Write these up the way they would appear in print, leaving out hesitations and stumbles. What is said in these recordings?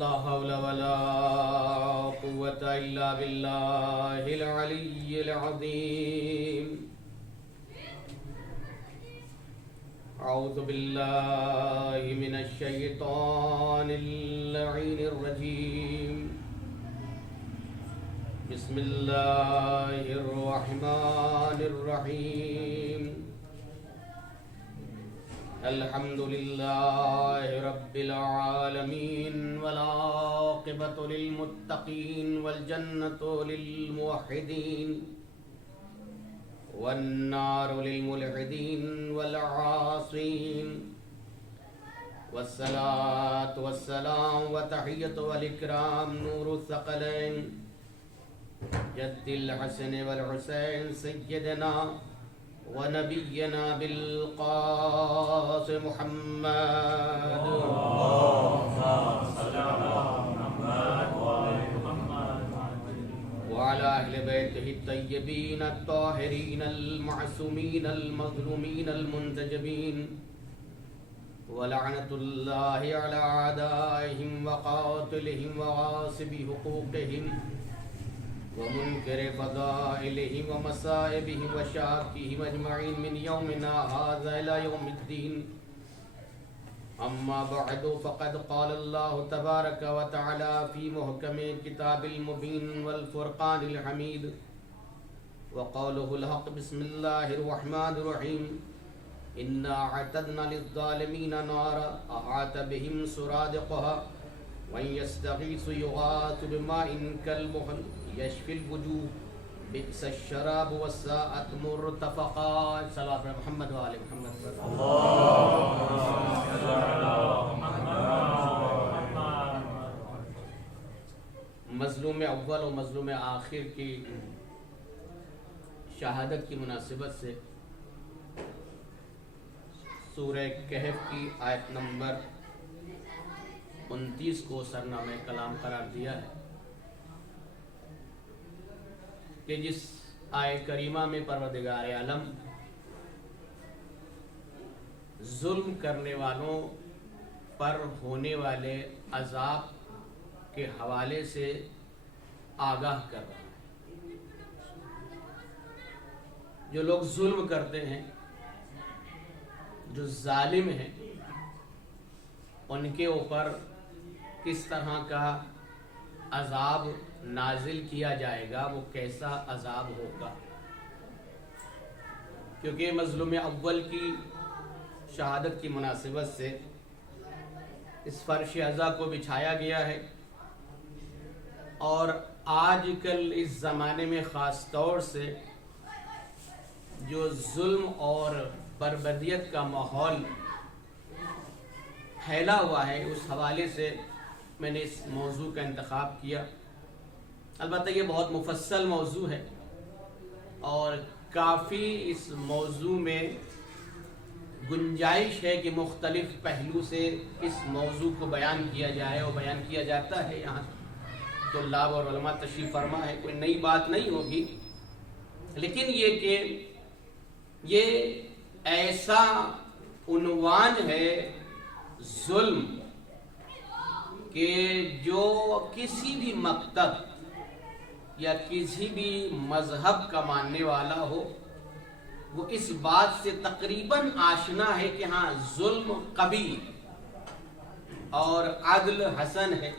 لا حول ولا قوة إلا بالله العلي العظيم. أعوذ بالله من الشيطان اللعين الرجيم. بسم الله الرحمن الرحيم. الحمد لله رب العالمين والعاقبة للمتقين والجنة للموحدين والنار للملحدين والعاصين والصلاة والسلام وتحية والإكرام نور الثقلين جد الحسن والحسين سيدنا ونبينا بالقاسم محمد وعلى أهل بيته الطيبين الطاهرين المعصومين المظلومين المنتجبين ولعنة الله على أعدائهم وقاتلهم وغاصب حقوقهم ومنكر فضائلهم ومصائبهم وشاكهم أجمعين من يومنا هذا إلى يوم الدين. أما بعد فقد قال الله تبارك وتعالى في محكم كتاب المبين والفرقان الحميد وقوله الحق. بسم الله الرحمن الرحيم. إنا أعتدنا للظالمين نارا أحاط بهم سرادقها وإن يستغيثوا يغاثوا بماء كالمهل يشفي الوجوه بئس الشراب والساءت مرتفقا. صلوات على محمد وآل محمد. مظلوم اول و مظلوم آخر کی شہادت کی مناسبت سے سورہ کہف کی آیت نمبر 29 کو سرنامہ کلام قرار دیا ہے کہ جس آیت کریمہ میں پروردگار عالم ظلم کرنے والوں پر ہونے والے عذاب کے حوالے سے آگاہ کر رہا ہے. جو لوگ ظلم کرتے ہیں، جو ظالم ہیں، ان کے اوپر کس طرح کا عذاب نازل کیا جائے گا، وہ کیسا عذاب ہوگا. کیونکہ مظلوم اول کی شہادت کی مناسبت سے اس فرش عزا کو بچھایا گیا ہے، اور آج کل اس زمانے میں خاص طور سے جو ظلم اور بربریت کا ماحول پھیلا ہوا ہے، اس حوالے سے میں نے اس موضوع کا انتخاب کیا. البتہ یہ بہت مفصل موضوع ہے اور کافی اس موضوع میں گنجائش ہے کہ مختلف پہلو سے اس موضوع کو بیان کیا جائے، اور بیان کیا جاتا ہے. یہاں طلاب اور علماء تشریف فرما ہے، کوئی نئی بات نہیں ہوگی، لیکن یہ کہ یہ ایسا عنوان ہے ظلم کہ جو کسی بھی مکتب یا کسی بھی مذہب کا ماننے والا ہو وہ اس بات سے تقریباً آشنا ہے کہ ہاں ظلم قبیح اور عدل حسن ہے.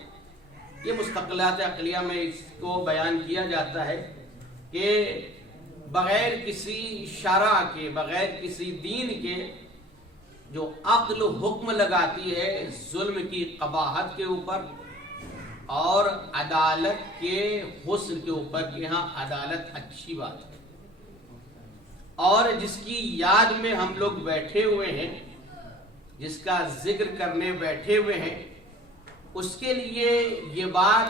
یہ مستقلات عقلیہ میں اس کو بیان کیا جاتا ہے کہ بغیر کسی شرع کے، بغیر کسی دین کے جو عقل حکم لگاتی ہے ظلم کی قباحت کے اوپر اور عدالت کے حسن کے اوپر کہ ہاں عدالت اچھی بات ہے، اور جس کی یاد میں ہم لوگ بیٹھے ہوئے ہیں، جس کا ذکر کرنے بیٹھے ہوئے ہیں، اس کے لیے یہ بات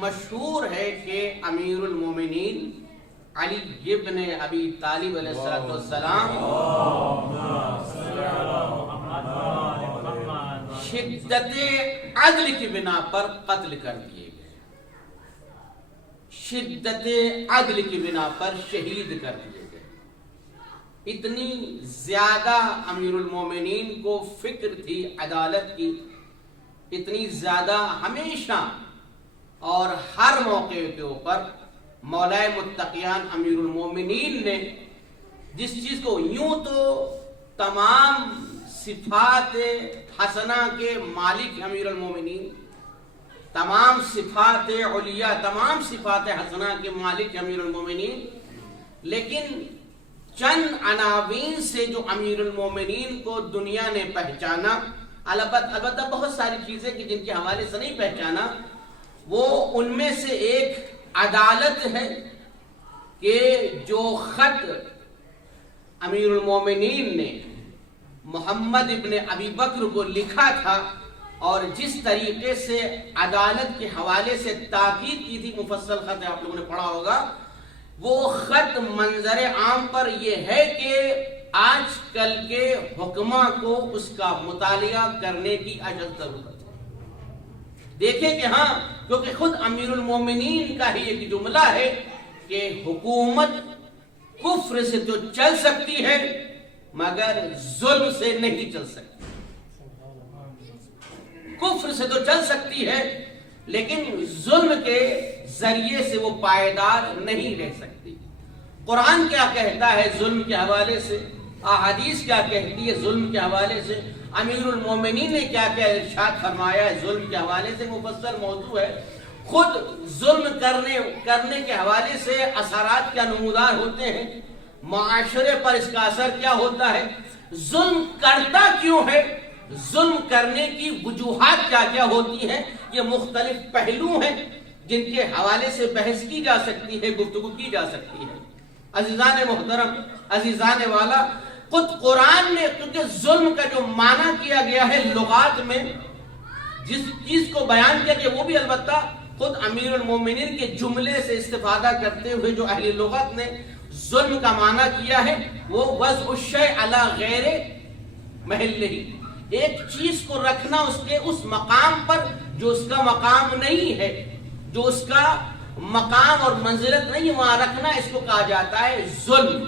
مشہور ہے کہ امیر المومنین علی ابن ابی طالب علیہ السلام شدت عدل کی بنا پر قتل کر دیے گئے، شدت عدل کی بنا پر شہید کر دیے گئے. اتنی زیادہ امیر المومنین کو فکر تھی عدالت کی اتنی زیادہ ہمیشہ اور ہر موقع کے اوپر مولائے متقیان امیر المومنین نے جس چیز کو یوں تو تمام صفات حسنہ کے مالک امیر المومنین، تمام صفات علیہ، تمام صفات حسنہ کے مالک امیر المومنین، لیکن چند عناوین سے جو امیر المومنین کو دنیا نے پہچانا، البتہ بہت ساری چیزیں کہ جن کے حوالے سے نہیں پہچانا، وہ ان میں سے ایک عدالت ہے کہ جو خط امیر المومنین نے محمد ابن ابی بکر کو لکھا تھا اور جس طریقے سے عدالت کے حوالے سے تاکید کی تھی، مفصل خط آپ لوگوں نے پڑھا ہوگا، وہ خط منظر عام پر یہ ہے کہ آج کل کے حکماں کو اس کا مطالعہ کرنے کی اشد ضرورت ہے۔ دیکھیں کہ ہاں، کیونکہ خود امیر المومنین کا ہی ایک جملہ ہے کہ حکومت کفر سے تو چل سکتی ہے مگر ظلم سے نہیں چل سکتی۔ کفر سے تو چل سکتی ہے لیکن ظلم کے ذریعے سے وہ پائیدار نہیں رہ سکتی۔ قرآن کیا کہتا ہے ظلم کے حوالے سے، احادیث کیا کہتی ہے ظلم کے حوالے سے، امیر المومنین نے کیا کیا ارشاد فرمایا ہے ظلم کے حوالے سے، مفصل موضوع ہے۔ خود ظلم کرنے کے حوالے سے اثرات کیا نمودار ہوتے ہیں، معاشرے پر اس کا اثر کیا ہوتا ہے، ظلم کرتا کیوں ہے، ظلم کرنے کی وجوہات کیا کیا ہوتی ہیں، یہ مختلف پہلو ہیں جن کے حوالے سے بحث کی جا سکتی ہے، گفتگو کی جا سکتی ہے۔ عزیزان محترم، عزیزان والا، خود قرآن نے کیونکہ ظلم کا جو معنی کیا گیا ہے لغات میں، جس چیز کو بیان کیا گیا وہ بھی البتہ خود امیر المومنین کے جملے سے استفادہ کرتے ہوئے جو اہل لغت نے ظلم کا معنی کیا ہے وہ وضع الشیء علی غیر محلہ، ایک چیز کو رکھنا اس کے اس مقام پر جو اس کا مقام نہیں ہے، جو اس کا مقام اور منزلت نہیں، وہاں رکھنا اس کو کہا جاتا ہے ظلم۔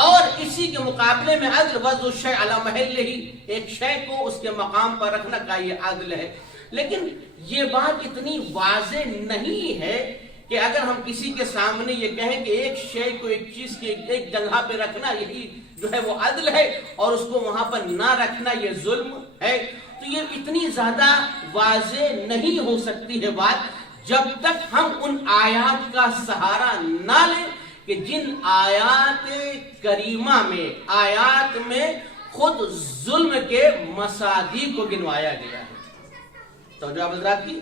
اور اسی کے مقابلے میں عدل، وضع الشیء علی محلہ، ایک شے کو اس کے مقام پر رکھنا کا یہ عدل ہے۔ لیکن یہ بات اتنی واضح نہیں ہے کہ اگر ہم کسی کے سامنے یہ کہیں کہ ایک شے کو، ایک چیز کے ایک جگہ پہ رکھنا یہی جو ہے وہ عدل ہے اور اس کو وہاں پر نہ رکھنا یہ ظلم ہے، تو یہ اتنی زیادہ واضح نہیں ہو سکتی ہے بات جب تک ہم ان آیات کا سہارا نہ لیں کہ جن آیات کریمہ میں، آیات میں خود ظلم کے مصادیق کو گنوایا گیا ہے۔ توجہ حضرات کی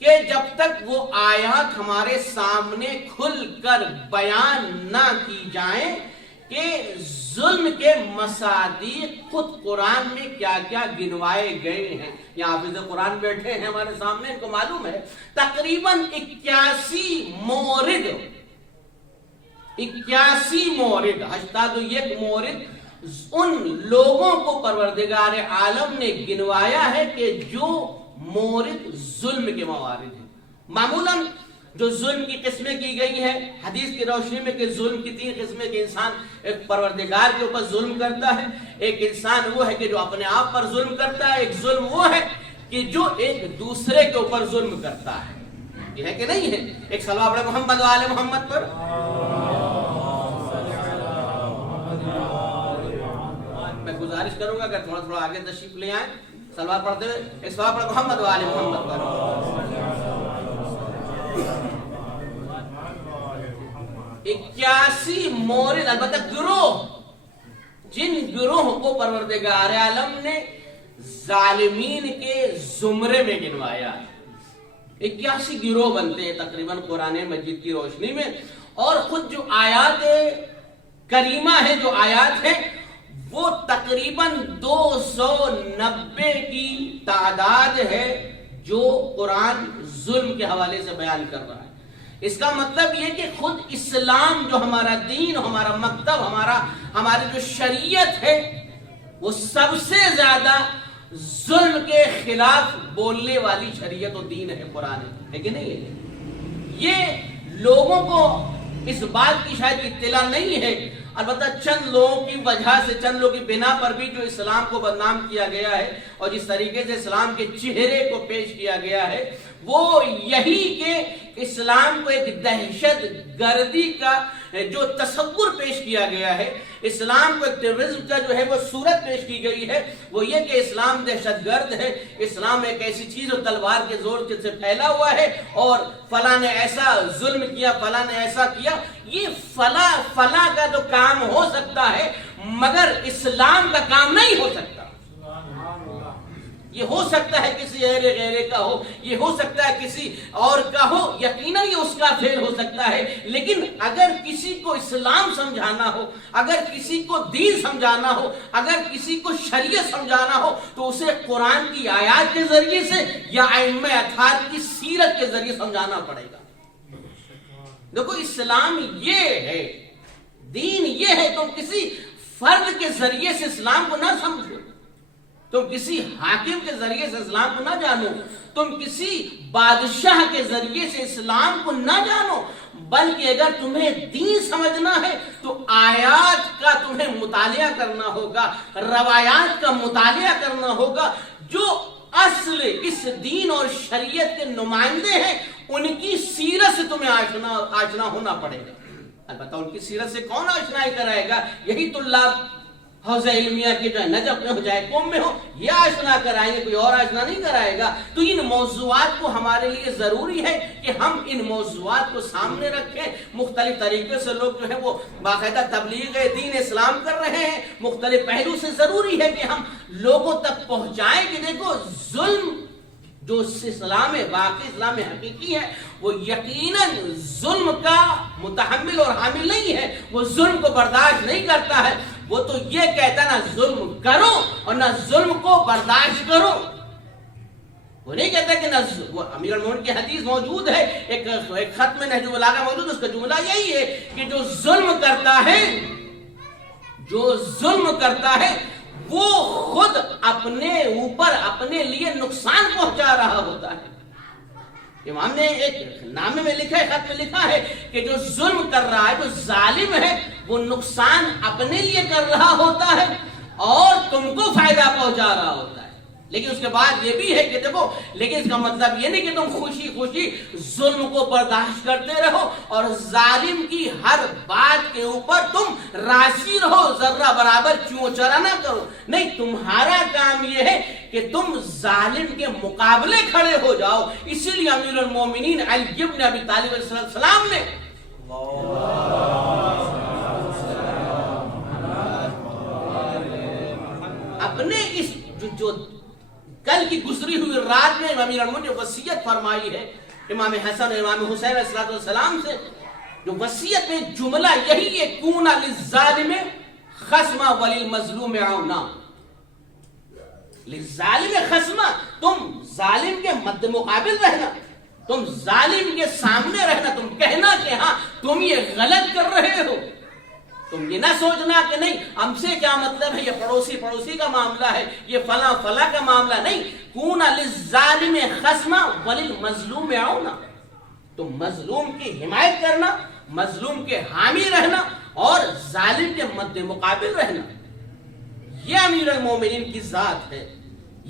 کہ جب تک وہ آیات ہمارے سامنے کھل کر بیان نہ کی جائیں کہ ظلم کے مصادیق خود قرآن میں کیا کیا گنوائے گئے ہیں۔ یہاں حافظ قرآن بیٹھے ہیں ہمارے سامنے، ان کو معلوم ہے تقریباً 81 مورد، 81 مورد، 81 مورد ان لوگوں کو پروردگار عالم نے گنوایا ہے کہ جو مورد ظلم کے موارد ہیں۔ معمولاً جو ظلم کی قسمیں کی گئی ہیں حدیث کی روشنی میں کہ ظلم کی 3 قسمیں کہ انسان ایک پروردگار کے اوپر ظلم کرتا ہے، ایک انسان وہ ہے کہ جو اپنے آپ پر ظلم کرتا ہے، ایک ظلم وہ ہے کہ جو ایک دوسرے کے اوپر ظلم کرتا ہے۔ یہ ہے کہ نہیں ہے؟ ایک صلوات پڑھیں محمد و آل محمد پر۔ میں گزارش کروں گا کہ تھوڑا تھوڑا آگے تشریف لے آئیں، صلوات پڑھتے ہوئے ایک صلوات پڑھیں محمد و آل محمد پر۔ 81 مورد، البتہ گروہ، جن گروہ کو پروردگار عالم نے ظالمین کے زمرے میں گنوایا ہے۔ 81 گروہ بنتے ہیں تقریباً قرآن مجید کی روشنی میں، اور خود جو آیات کریمہ ہیں، جو آیات ہیں، وہ تقریباً 290 کی تعداد ہے جو قرآن ظلم کے حوالے سے بیان کر رہا ہے۔ اس کا مطلب یہ کہ خود اسلام جو ہمارا دین، ہمارا مکتب، ہماری جو شریعت ہے، وہ سب سے زیادہ ظلم کے خلاف بولنے والی شریعت و دین ہے، قرآن ہے کہ نہیں ہے؟ یہ لوگوں کو اس بات کی شاید اطلاع نہیں ہے. البتہ چند لوگوں کی وجہ سے، چند لوگوں کی بنا پر بھی جو اسلام کو بدنام کیا گیا ہے اور جس طریقے سے اسلام کے چہرے کو پیش کیا گیا ہے وہ یہی کہ اسلام کو ایک دہشت گردی کا جو تصور پیش کیا گیا ہے، اسلام کو ایک ٹیررزم کا جو ہے وہ صورت پیش کی گئی ہے، وہ یہ کہ اسلام دہشت گرد ہے، اسلام ایک ایسی چیز جو تلوار کے زور سے پھیلا ہوا ہے اور فلاں نے ایسا ظلم کیا، فلاں نے ایسا کیا. یہ فلاں کا تو کام ہو سکتا ہے مگر اسلام کا کام نہیں ہو سکتا. یہ ہو سکتا ہے کسی غیرے کا ہو، یہ ہو سکتا ہے کسی اور کا ہو، یقیناً یہ اس کا فعل ہو سکتا ہے، لیکن اگر کسی کو اسلام سمجھانا ہو، اگر کسی کو دین سمجھانا ہو، اگر کسی کو شریعت سمجھانا ہو تو اسے قرآن کی آیات کے ذریعے سے یا ائمہ اطہار کی سیرت کے ذریعے سمجھانا پڑے گا. دیکھو اسلام یہ ہے، دین یہ ہے. تم کسی فرد کے ذریعے سے اسلام کو نہ سمجھو، تم کسی حاکم کے ذریعے سے اسلام کو نہ جانو، تم کسی بادشاہ کے ذریعے سے اسلام کو نہ جانو، بلکہ اگر تمہیں دین سمجھنا ہے تو آیات کا تمہیں مطالعہ کرنا ہوگا، روایات کا مطالعہ کرنا ہوگا. جو اصل اس دین اور شریعت کے نمائندے ہیں ان کی سیرت سے تمہیں آشنا ہونا پڑے گا. البتہ ان کی سیرت سے کون آشنائی کرائے گا؟ یہی طلاب حوزہ علمیہ کے جو ہے نجف میں ہو جائے قوم میں ہو، یہ آشنا کرائیں گے، کوئی اور آشنا نہیں کرائے گا. تو ان موضوعات کو ہمارے لیے ضروری ہے کہ ہم ان موضوعات کو سامنے رکھیں. مختلف طریقے سے لوگ جو ہے وہ باقاعدہ تبلیغ دین اسلام کر رہے ہیں، مختلف پہلو سے ضروری ہے کہ ہم لوگوں تک پہنچائیں کہ دیکھو ظلم جو اسلام واقعی اسلام حقیقی ہے وہ یقیناً ظلم کا متحمل اور حامل نہیں ہے، وہ ظلم کو برداشت نہیں کرتا ہے. وہ تو یہ کہتا ہے نہ ظلم کرو اور نہ ظلم کو برداشت کرو. وہ نہیں کہتا کہ نہ امیر المومنین کی حدیث موجود ہے، ایک خط میں نہج البلاغہ موجود، اس کا جملہ یہی ہے کہ جو ظلم کرتا ہے وہ خود اپنے اوپر اپنے لیے نقصان پہنچا رہا ہوتا ہے. امام نے ایک نامے میں لکھا ہے، خط میں لکھا ہے کہ جو ظلم کر رہا ہے، جو ظالم ہے، وہ نقصان اپنے لیے کر رہا ہوتا ہے اور تم کو فائدہ پہنچا رہا ہوتا ہے. لیکن اس کے بعد یہ بھی ہے کہ دیکھو، لیکن اس کا مطلب یہ نہیں کہ تم خوشی خوشی ظلم کو برداشت کرتے رہو اور ظالم کی ہر بات کے اوپر تم راضی رہو، ذرہ برابر چوں چرا نہ کرو. نہیں، تمہارا کام یہ ہے کہ تم ظالم کے مقابلے کھڑے ہو جاؤ. اسی لیے امیر المومنین علی بن ابی طالب علیہ السلام نے اپنے اس جو کل کی گزری ہوئی رات میں امیر المومنین نے وصیت فرمائی ہے امام حسن اور امام حسین علیہ السلام سے، جو وصیت میں جملہ یہی ہے، کون للظالم خصما وللمظلوم عونا. للظالم خصما، تم ظالم کے مد مقابل رہنا، تم ظالم کے سامنے رہنا، تم کہنا کہ ہاں تم یہ غلط کر رہے ہو. تم یہ نہ سوچنا کہ نہیں ہم سے کیا مطلب ہے، یہ پڑوسی کا معاملہ ہے، یہ فلاں کا معاملہ نہیں. کون للظالم خصما وللمظلوم عونا، تم مظلوم کی حمایت کرنا، مظلوم کے حامی رہنا اور ظالم کے مد مقابل رہنا. یہ امیر المومنین کی ذات ہے،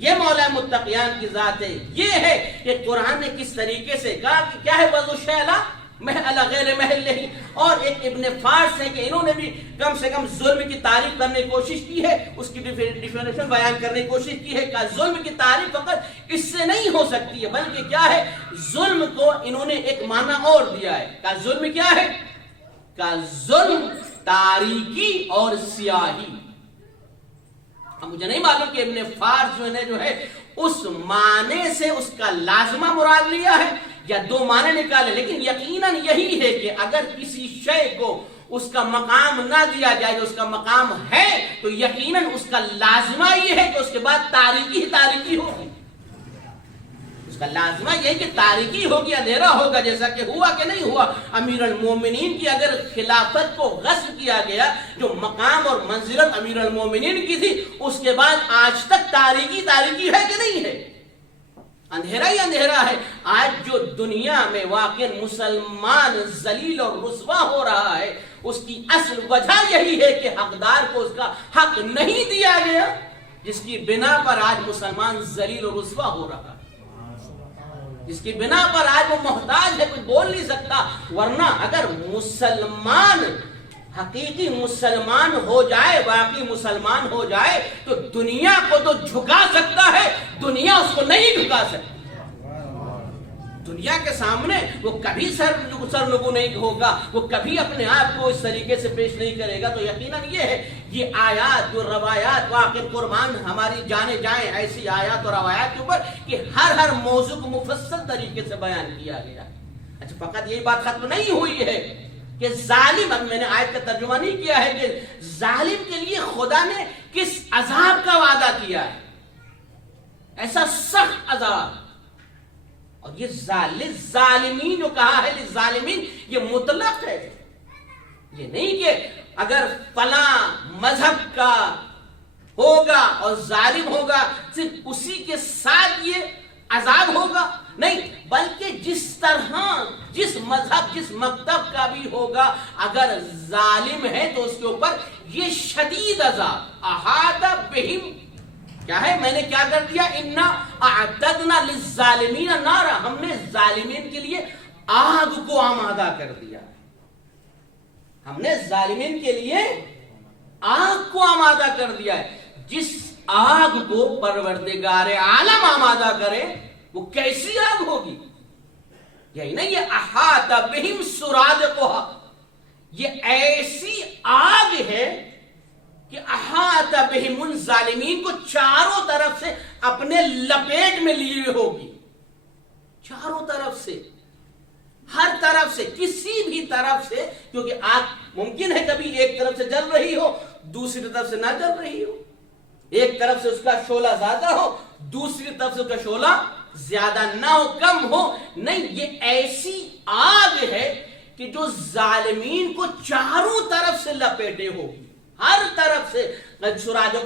یہ مولا متقیان کی ذات ہے. یہ ہے کہ قرآن نے کس طریقے سے کہا کہ کیا ہے وضع شیلا محل غیر محل نہیں. اور ایک ابن فارس ہے کہ انہوں نے بھی کم سے کم ظلم کی تعریف کرنے کی کوشش کی ہے، اس کی ڈیفینیشن بیان کرنے کی کوشش کی ہے کہ ظلم کی تعریف فقط اس سے نہیں ہو سکتی ہے، بلکہ کیا ہے، ظلم کو انہوں نے ایک معنی اور دیا ہے. کہ ظلم کیا ہے؟ کہ ظلم تاریکی اور سیاہی. اب مجھے نہیں معلوم کہ ابن فارس جو ہے اس معنی سے اس کا لازمہ مراد لیا ہے یا دو معنی نکالے، لیکن یقیناً یہی ہے کہ اگر کسی شے کو اس کا مقام نہ دیا جائے جو اس کا مقام ہے تو یقیناً اس کا لازمہ یہ ہے کہ اس کے بعد تاریکی ہی تاریکی ہوگی. اس کا لازمہ یہ ہے کہ تاریکی ہوگی، اندھیرا ہوگا، جیسا کہ ہوا کہ نہیں ہوا. امیر المومنین کی اگر خلافت کو غصب کیا گیا، جو مقام اور منزلت امیر المومنین کی تھی، اس کے بعد آج تک تاریکی ہے کہ نہیں ہے؟ اندھیرا ہی اندھیرا ہے. آج جو دنیا میں واقع مسلمان ذلیل اور رسوا ہو رہا ہے اس کی اصل وجہ یہی ہے کہ حقدار کو اس کا حق نہیں دیا گیا، جس کی بنا پر آج مسلمان ذلیل اور رسوا ہو رہا ہے، جس کی بنا پر آج وہ محتاج ہے، کوئی بول نہیں سکتا. ورنہ اگر مسلمان حقیقی مسلمان ہو جائے، واقعی مسلمان ہو جائے تو دنیا کو تو جھکا سکتا ہے، دنیا اس کو نہیں جھکا سکتی. دنیا کے سامنے وہ کبھی سر نگو نہیں ہوگا، وہ کبھی اپنے آپ کو اس طریقے سے پیش نہیں کرے گا. تو یقیناً یہ ہے، یہ آیات جو روایات واقع قربان ہماری جانے جائیں ایسی آیات اور روایات کے اوپر کہ ہر موضوع کو مفصل طریقے سے بیان کیا گیا. اچھا، فقط یہی بات ختم نہیں ہوئی ہے کہ ظالم، اب میں نے آیت کا ترجمہ نہیں کیا ہے کہ ظالم کے لیے خدا نے کس عذاب کا وعدہ کیا ہے، ایسا سخت عذاب. اور یہ ظالمین جو کہا ہے ظالمین، یہ مطلق ہے، یہ نہیں کہ اگر فلاں مذہب کا ہوگا اور ظالم ہوگا صرف اسی کے ساتھ یہ عذاب ہوگا، نہیں، بلکہ جس طرح جس مذہب جس مکتب کا بھی ہوگا اگر ظالم ہے تو اس کے اوپر یہ شدید عذاب. احاط بہم کیا ہے، میں نے کیا کر دیا، انا اعتدنا للظالمین نارا، ہم نے ظالمین کے لیے آگ کو آمادہ کر دیا. ہم نے ظالمین کے لیے آگ کو آمادہ کر دیا ہے. جس آگ کو پروردگار عالم آمادہ کرے وہ کیسی آگ ہوگی؟ یہی نہیں، یہ احاط بہم سرادقها، یہ ایسی آگ ہے کہ احاط بہم، ان ظالمین کو چاروں طرف سے اپنے لپیٹ میں لیے ہوگی، چاروں طرف سے، ہر طرف سے، کسی بھی طرف سے. کیونکہ آگ ممکن ہے کبھی ایک طرف سے جل رہی ہو، دوسری طرف سے نہ جل رہی ہو، ایک طرف سے اس کا شعلہ زیادہ ہو، دوسری طرف سے اس کا شعلہ زیادہ نہ ہو، کم ہو. نہیں، یہ ایسی آگ ہے کہ جو ظالمین کو چاروں طرف سے لپیٹے ہوگی، ہر طرف سے. سرادق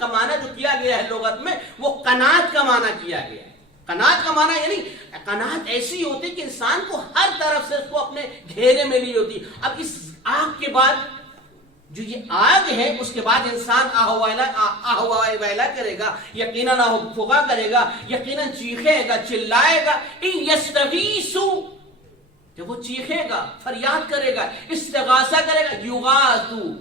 کا معنی جو کیا گیا ہے لغت میں وہ قناعت کا معنی کیا گیا ہے. قناعت کا معنی یعنی قناعت ایسی ہوتی کہ انسان کو ہر طرف سے اس کو اپنے گھیرے میں لی ہوتی. اب اس آگ کے بعد جو یہ آگ ہے اس کے بعد انسان آہ ویلا کرے گا، یقیناً فغا کرے گا، یقیناً چیخے گا، چلائے گا. ان یستغیثوا، جب وہ چیخے گا، فریاد کرے گا، استغاثہ کرے گا، یغاثوا،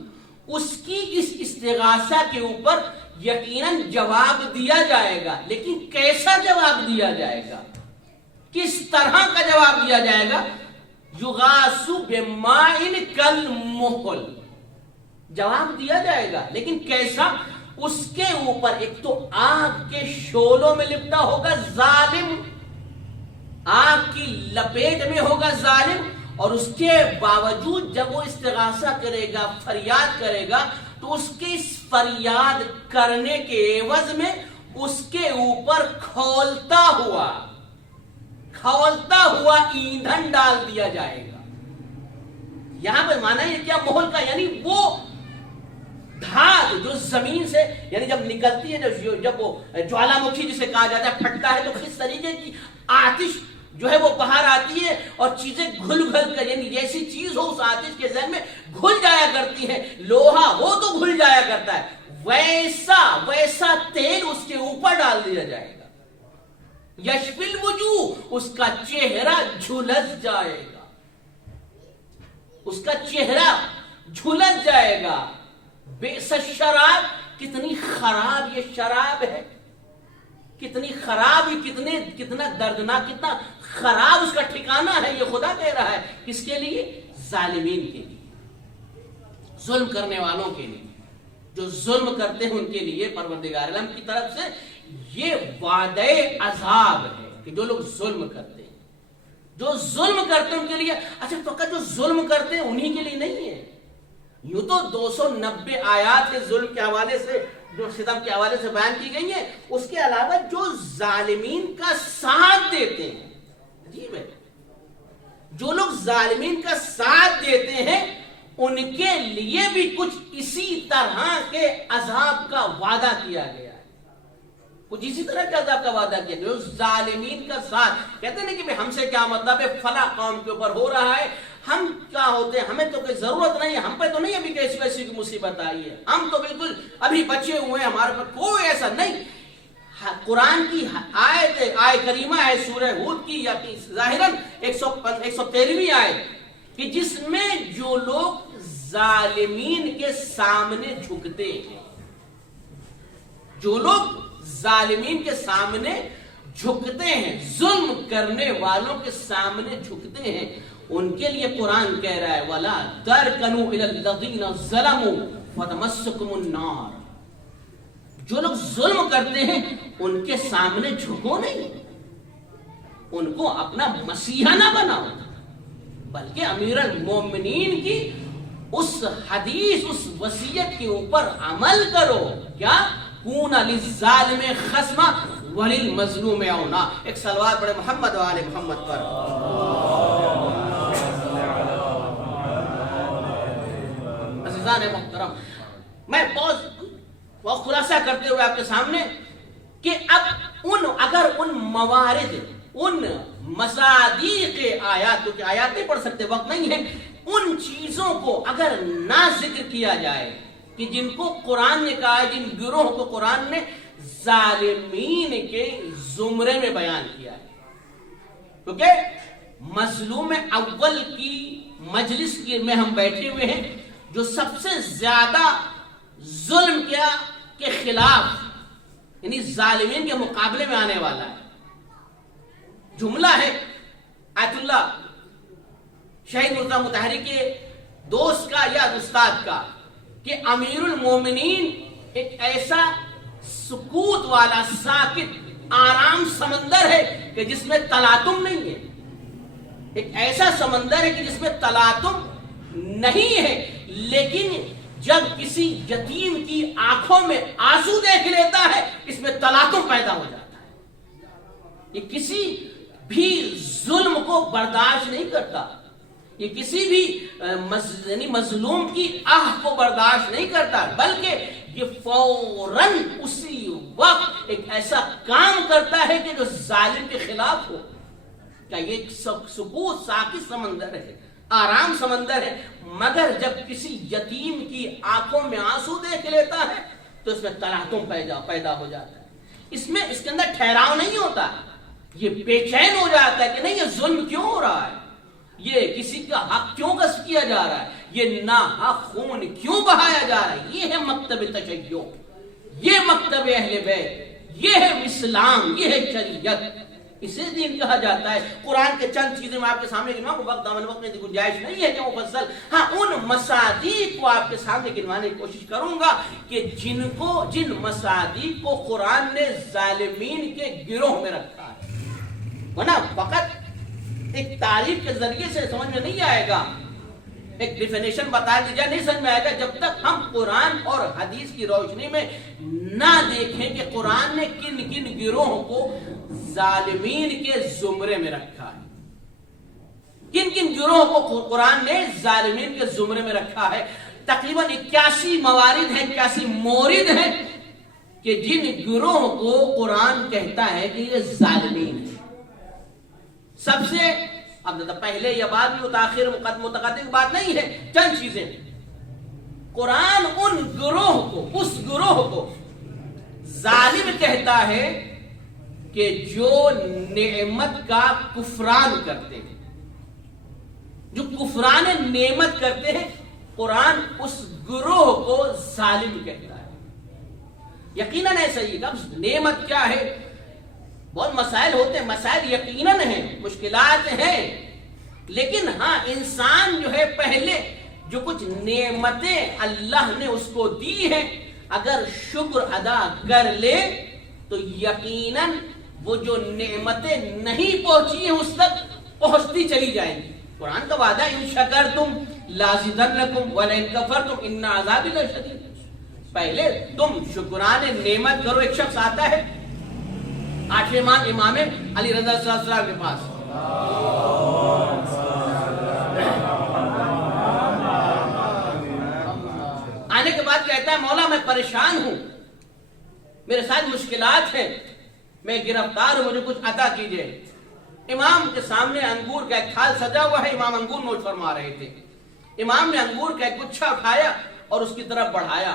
اس کی اس استغاثہ کے اوپر یقیناً جواب دیا جائے گا. لیکن کیسا جواب دیا جائے گا، کس طرح کا جواب دیا جائے گا؟ یغاثوا بماء کالمہل، جواب دیا جائے گا، لیکن کیسا؟ اس کے اوپر ایک تو آگ کے شعلوں میں لپٹا ہوگا ظالم، آگ کی لپیٹ میں ہوگا ظالم، اور اس کے باوجود جب وہ استغاثہ کرے گا، فریاد کرے گا، تو اس کے اس فریاد کرنے کے عوض میں اس کے اوپر کھولتا ہوا ایندھن ڈال دیا جائے گا. یہاں پر معنی یہ کیا مہل کا، یعنی وہ دھات جو زمین سے یعنی جب نکلتی ہے، جب وہ جوالا مکھی جسے کہا جاتا ہے پھٹتا ہے، تو کس طریقے کی آتش جو ہے وہ باہر آتی ہے اور چیزیں گھل کر، یعنی جیسی چیز ہو اس آتش کے ذہن میں گھل جایا کرتی ہے. لوہا ہو تو گھل جایا کرتا ہے، ویسا تیل اس کے اوپر ڈال دیا جائے گا. یشفی الوجوہ، اس کا چہرہ جھلس جائے گا، اس کا چہرہ جھلس جائے گا. بئس الشراب، کتنی خراب یہ شراب ہے، کتنی خراب، کتنا دردناک، کتنا خراب اس کا ٹھکانہ ہے. یہ خدا کہہ رہا ہے، کس کے لیے؟ ظالمین کے لیے، ظلم کرنے والوں کے لیے، جو ظلم کرتے ہیں ان کے لیے پروردگار عالم کی طرف سے یہ وعدہ عذاب ہے کہ جو لوگ ظلم کرتے ہیں، جو ظلم کرتے ہیں ان کے لیے. اچھا، فقط جو ظلم کرتے ہیں انہی کے لیے نہیں ہے. یوں تو 290 آیات کے ظلم کے حوالے سے، جو ستم کے حوالے سے بیان کی گئی ہیں، اس کے علاوہ جو ظالمین کا ساتھ دیتے ہیں، عجیب ہے، جو لوگ ظالمین کا ساتھ دیتے ہیں ان کے لیے بھی کچھ اسی طرح کے عذاب کا وعدہ کیا گیا ہے. کچھ اسی طرح کے عذاب کا وعدہ کیا گیا. ظالمین کا ساتھ کہتے ہیں کہ ہم سے کیا مطلب ہے، فلاں قوم کے اوپر ہو رہا ہے، ہم کیا ہوتے ہیں، ہمیں تو کوئی ضرورت نہیں ہے، ہم پہ تو نہیں ابھی کیسی ویسی کی مصیبت آئی ہے، ہم تو بالکل ابھی بچے ہوئے ہیں، ہمارے پر کوئی ایسا نہیں. قرآن کی آیت کریمہ ہے سورہ ہود کی یا ظاہراً 113ویں آیت کہ جس میں جو لوگ ظالمین کے سامنے جھکتے ہیں، جو لوگ ظالمین کے سامنے جھکتے ہیں، ظلم کرنے والوں کے سامنے جھکتے ہیں، ان کے لیے قرآن کہہ رہا ہے وَلَا تَرْكَنُوا إِلَى الَّذِينَ ظَلَمُوا فَتَمَسَّكُمُ النَّارُ. جو لوگ ظلم کرتے ہیں ان کے سامنے جھکو نہیں، ان کو اپنا مسیحا نہ بناؤ، بلکہ امیر المومنین کی اس حدیث، اس وصیت کے اوپر عمل کرو. کیا؟ کون للظالم خصما وللمظلوم عونا. ایک صلوات پڑھے محمد و آل محمد پر. عزیزان محترم، میں بہت خلاصہ کرتے ہوئے آپ کے سامنے کہ اب اگر ان موارد، ان مصادیق آیات، کیونکہ آیات نہیں پڑھ سکتے، وقت نہیں ہے، ان چیزوں کو اگر نہ ذکر کیا جائے کہ جن کو قرآن نے کہا ہے، جن گروہ کو قرآن نے ظالمین کے زمرے میں بیان کیا ہے، کیونکہ مظلوم اول کی مجلس میں ہم بیٹھے ہوئے ہیں جو سب سے زیادہ ظلم کیا کے خلاف، یعنی ظالمین کے مقابلے میں آنے والا ہے. جملہ ہے آیت اللہ شہید مرتضیٰ مطہری کے دوست کا یا استاد کا کہ امیر المومنین ایک ایسا سکوت والا، ساکت، آرام سمندر ہے کہ جس میں تلاطم نہیں ہے. ایک ایسا سمندر ہے کہ جس میں تلاطم نہیں ہے، لیکن جب کسی یتیم کی آنکھوں میں آنسو دیکھ لیتا ہے اس میں تلاطم پیدا ہو جاتا ہے. یہ کسی بھی ظلم کو برداشت نہیں کرتا، یہ کسی بھی مظلوم کی آہ کو برداشت نہیں کرتا، بلکہ یہ فوراً اسی وقت ایک ایسا کام کرتا ہے کہ جو ظالم کے خلاف ہو. کیا یہ سکوت ساکت سمندر ہے، آرام سمندر ہے، مگر جب کسی یتیم کی آنکھوں میں آنسو دیکھ لیتا ہے تو اس میں تلاطم پیدا ہو جاتا ہے. اس کے اندر ٹھہراؤ نہیں ہوتا، یہ بے چین ہو جاتا ہے کہ نہیں، یہ ظلم کیوں ہو رہا ہے، یہ کسی کا حق کیوں غصب کیا جا رہا ہے، یہ ناحق خون کیوں بہایا جا رہا ہے. یہ ہے مکتب تشیع، یہ مکتب اہل بیت، یہ ہے اسلام، یہ ہے شریعت، اسے دین کہا جاتا ہے. قرآن کے چند چیزیں میں آپ کے سامنے گنواؤں، وقت میں گنجائش نہیں ہے کہ مفصل، ہاں ان مصادیق کو آپ کے سامنے گنوانے کی کوشش کروں گا کہ جن مصادیق کو قرآن نے ظالمین کے گروہ میں رکھا ہے. ورنہ فقط ایک تعریف کے ذریعے سے سمجھ میں نہیں آئے گا، ایک ڈیفینیشن بتا دی جائے نہیں سمجھ میں آئے گا جب تک ہم قرآن اور حدیث کی روشنی میں نہ دیکھیں کہ قرآن نے کن کن گروہ کو ظالمین کے زمرے میں رکھا ہے. کن کن گروہ کو قرآن نے ظالمین کے زمرے میں رکھا ہے. تقریباً 81 موارد ہیں، 81 مورد ہیں کہ جن گروہ کو قرآن کہتا ہے کہ یہ ظالمین ہیں. سب سے اب پہلے یا بعد میں متاخر متقدم بات نہیں ہے، چند چیزیں. قرآن ان گروہ کو، اس گروہ کو ظالم کہتا ہے کہ جو نعمت کا کفران کرتے ہیں، جو کفران نعمت کرتے ہیں، قرآن اس گروہ کو ظالم کہتا ہے. یقیناً ایسا ہی. اب نعمت کیا ہے؟ بہت مسائل ہوتے ہیں، مسائل یقیناً ہیں، مشکلات ہیں، لیکن ہاں انسان جو ہے پہلے جو کچھ نعمتیں اللہ نے اس کو دی ہیں اگر شکر ادا کر لے تو یقیناً وہ جو نعمتیں نہیں پہنچی ہیں اس تک پہنچتی چلی جائیں گی. قرآن کا وعدہ ان شکرتم لازیدنکم ولئن کفرتم ان عذابی لشدید. پہلے تم شکران نعمت کرو. ایک شخص آتا ہے 8ویں امام علی رضا صلی اللہ علیہ وسلم کے پاس، آنے کے بعد کہتا ہے مولا میں پریشان ہوں، میرے ساتھ مشکلات ہیں، میں گرفتار ہوں، مجھے کچھ عطا کیجئے۔ امام کے سامنے انگور کا ایک تھال سجا ہوا ہے، امام انگور نوش فرما رہے تھے۔ امام نے انگور کا ایک گچھا اٹھایا اور اس کی طرف بڑھایا۔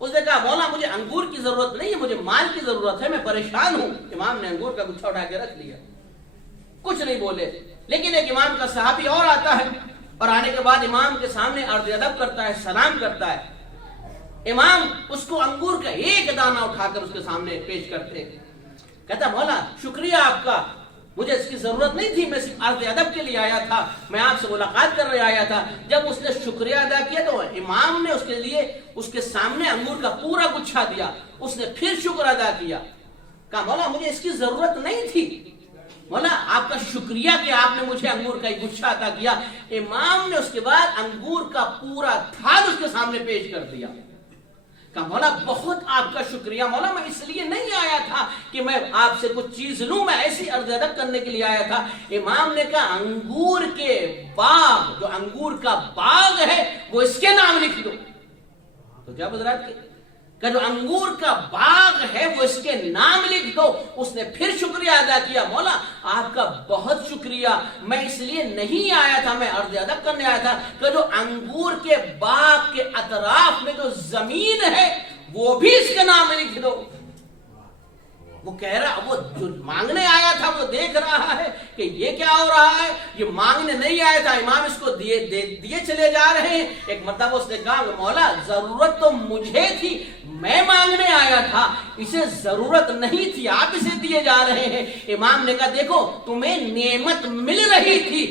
اس نے کہا مولا مجھے انگور کی ضرورت نہیں ہے، مجھے مال کی ضرورت ہے، میں پریشان ہوں۔ امام نے انگور کا گچھا اٹھا کے رکھ لیا، کچھ نہیں بولے۔ لیکن ایک امام کا صحابی اور آتا ہے اور آنے کے بعد امام کے سامنے عرض ادب کرتا ہے، سلام کرتا ہے۔ امام اس کو انگور کا ایک دانہ اٹھا کر اس کے سامنے پیش کرتے، کہتا مولا شکریہ آپ کا، مجھے اس کی ضرورت نہیں تھی، میں صرف عرض ادب کے لیے آیا تھا، میں آپ سے ملاقات کرنے آیا تھا۔ جب اس نے شکریہ ادا کیا تو امام نے اس کے لیے اس کے سامنے انگور کا پورا گچھا دیا۔ اس نے پھر شکر ادا کیا، کہا مولا مجھے اس کی ضرورت نہیں تھی، مولا آپ کا شکریہ کہ آپ نے مجھے انگور کا ایک گچھا عطا کیا۔ امام نے اس کے بعد انگور کا پورا تھال اس کے سامنے پیش کر دیا، کہا مولا بہت آپ کا شکریہ، مولا میں اس لیے نہیں آیا تھا کہ میں آپ سے کچھ چیز لوں، میں ایسی عرض ادب کرنے کے لیے آیا تھا۔ امام نے کہا انگور کے باغ، جو انگور کا باغ ہے وہ اس کے نام لکھ دو۔ تو جب حضرات کہ جو انگور کا باغ ہے وہ اس کے نام لکھ دو۔ اس نے پھر شکریہ ادا کیا، مولا آپ کا بہت شکریہ، میں اس لیے نہیں آیا تھا، میں عرض ادب کرنے آیا تھا کہ جو انگور کے باغ کے اطراف میں جو زمین ہے وہ بھی اس کے نام لکھ دو۔ وہ کہہ رہا، وہ جو مانگنے آیا تھا وہ دیکھ رہا ہے کہ یہ کیا ہو رہا ہے، یہ مانگنے نہیں آیا تھا، امام اس کو دیے چلے جا رہے ہیں۔ ایک مرتبہ اس نے کہا مولا ضرورت تو مجھے تھی، میں مانگنے آیا تھا، اسے ضرورت نہیں تھی، آپ اسے دیے جا رہے ہیں۔ امام نے کہا دیکھو تمہیں نعمت مل رہی تھی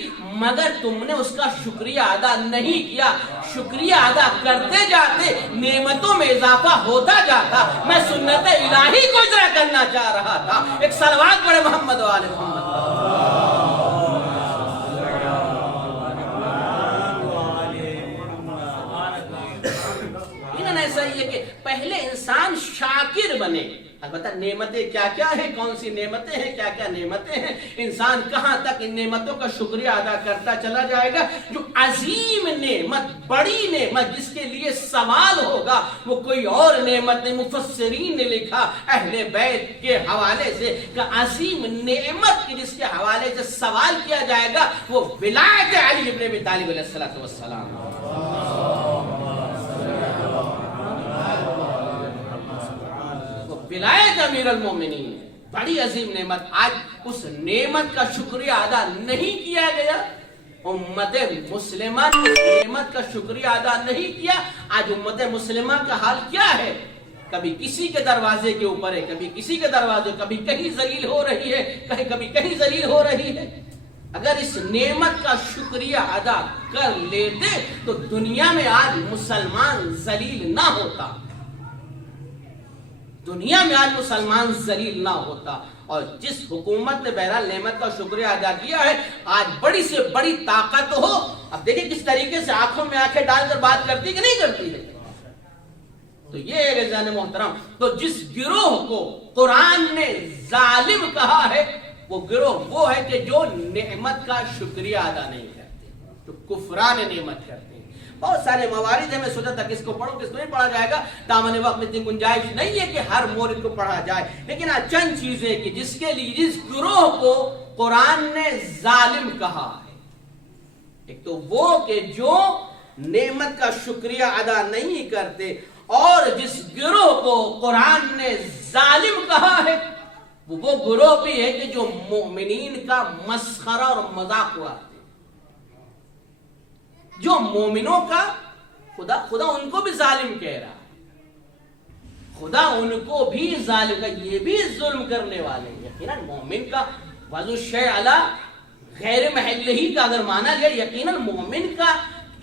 مگر تم نے اس کا شکریہ ادا نہیں کیا، شکریہ ادا کرتے جاتے نعمتوں میں اضافہ ہوتا جاتا۔ میں سنت الہی کو اجرا کرنا چاہ رہا تھا۔ ایک صلوات پڑھے محمد و آل محمد۔ ایسا ہی ہے کہ پہلے انسان شاکر بنے۔ البتہ نعمتیں کیا کیا ہیں، کون سی نعمتیں ہیں، کیا کیا نعمتیں ہیں، انسان کہاں تک ان نعمتوں کا شکریہ ادا کرتا چلا جائے گا۔ جو عظیم نعمت، بڑی نعمت جس کے لیے سوال ہوگا وہ کوئی اور نعمت نہیں۔ مفسرین نے لکھا اہل بیت کے حوالے سے کہ عظیم نعمت جس کے حوالے سے سوال کیا جائے گا وہ ولایت علی ابن ابی طالب علیہ السلام۔ ولایت امیر المومنین، بڑی عظیم نعمت۔ آج اس نعمت کا شکریہ ادا نہیں کیا گیا، امت مسلمہ نے اس نعمت کا شکریہ ادا نہیں کیا۔ آج امت مسلمہ کا حال کیا ہے، کبھی کسی کے دروازے کے اوپر ہے، کبھی کسی کے دروازے، کبھی کہیں ذلیل ہو رہی ہے، کبھی کہیں ذلیل ہو رہی ہے۔ اگر اس نعمت کا شکریہ ادا کر لیتے تو دنیا میں آج مسلمان ذلیل نہ ہوتا، دنیا میں آج مسلمان ذلیل نہ ہوتا۔ اور جس حکومت نے بہرحال نعمت کا شکریہ ادا کیا ہے، آج بڑی سے بڑی طاقت ہو، اب دیکھیں کس طریقے سے آنکھوں میں آنکھیں ڈال کر بات کرتی کہ نہیں کرتی ہے۔ تو یہ ہے عزیزان محترم، تو جس گروہ کو قرآن نے ظالم کہا ہے وہ گروہ وہ ہے کہ جو نعمت کا شکریہ ادا نہیں کرتے، جو کفران نعمت کرتے ہیں۔ بہت سارے موارد ہیں، میں سوچا تھا کس کو پڑھوں کس کو نہیں پڑھا جائے گا، دامن وقت میں اتنی گنجائش نہیں ہے کہ ہر مورد کو پڑھا جائے، لیکن چند چیزیں کہ جس کے لیے جس گروہ کو قرآن نے ظالم کہا ہے۔ ایک تو وہ کہ جو نعمت کا شکریہ ادا نہیں کرتے، اور جس گروہ کو قرآن نے ظالم کہا ہے وہ گروہ بھی ہے کہ جو مومنین کا مسخرہ اور مذاق اڑاتے، جو مومنوں کا خدا ان کو بھی ظالم کہہ رہا ہے، خدا ان کو بھی ظالم کا، یہ بھی ظلم کرنے والے ہیں۔ یقیناً مومن کا وضع الشیء علی غیر محلہ ہی کا اگر مانا جائے، یقیناً مومن کا